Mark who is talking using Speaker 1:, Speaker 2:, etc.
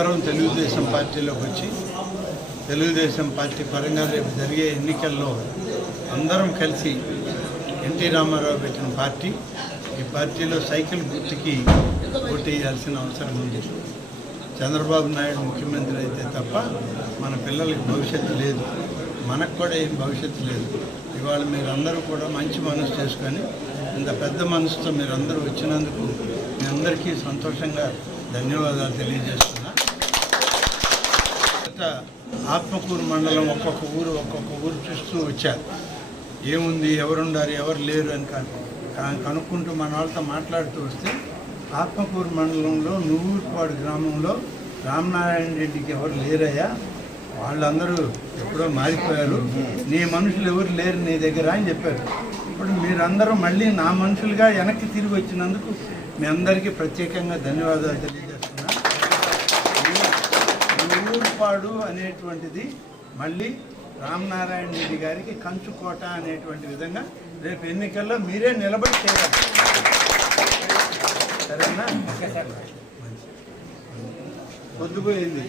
Speaker 1: తెలుగుదేశం పార్టీలోకి వచ్చి తెలుగుదేశం పార్టీ పరంగా రేపు జరిగే ఎన్నికల్లో అందరం కలిసి ఎన్టీ రామారావు పెట్టిన పార్టీ ఈ పార్టీలో సైకిల్ గుర్తుకి ఓటు వేయాల్సిన అవసరం ఉంది. చంద్రబాబు నాయుడు ముఖ్యమంత్రి అయితే తప్ప మన పిల్లలకి భవిష్యత్తు లేదు. మనకు కూడా ఏం భవిష్యత్తు లేదు. ఇవాళ మీరందరూ కూడా మంచి మనసు చేసుకొని ఇంత పెద్ద మనసుతో మీరందరూ వచ్చినందుకు మీ అందరికీ సంతోషంగా ధన్యవాదాలు తెలియజేస్తున్నా ఆత్మకూరు మండలం ఒక్కొక్క ఊరు ఒక్కొక్క ఊరు చూస్తూ వచ్చారు. ఏముంది ఎవరుండారు ఎవరు లేరు అని కానీ కనుక్కుంటూ మన వాళ్ళతో మాట్లాడుతూ వస్తే ఆత్మకూరు మండలంలో నువ్వూరుపాడు గ్రామంలో రామనారాయణ రెడ్డికి ఎవరు లేరయ్యా? వాళ్ళందరూ ఎప్పుడో మారిపోయారు. నీ మనుషులు ఎవరు లేరు నీ దగ్గర అని చెప్పారు. ఇప్పుడు మీరందరూ మళ్ళీ నా మనుషులుగా వెనక్కి తిరిగి వచ్చినందుకు మీ అందరికీ ప్రత్యేకంగా ధన్యవాదాలు తెలియజేస్తాను ఊరుపాడు అనేటువంటిది మళ్ళీ రామనారాయణ రెడ్డి గారికి కంచుకోట అనేటువంటి విధంగా రేపు ఎన్నికల్లో మీరే నిలబడి చేయాలి. సరేనా? పొద్దుపోయింది.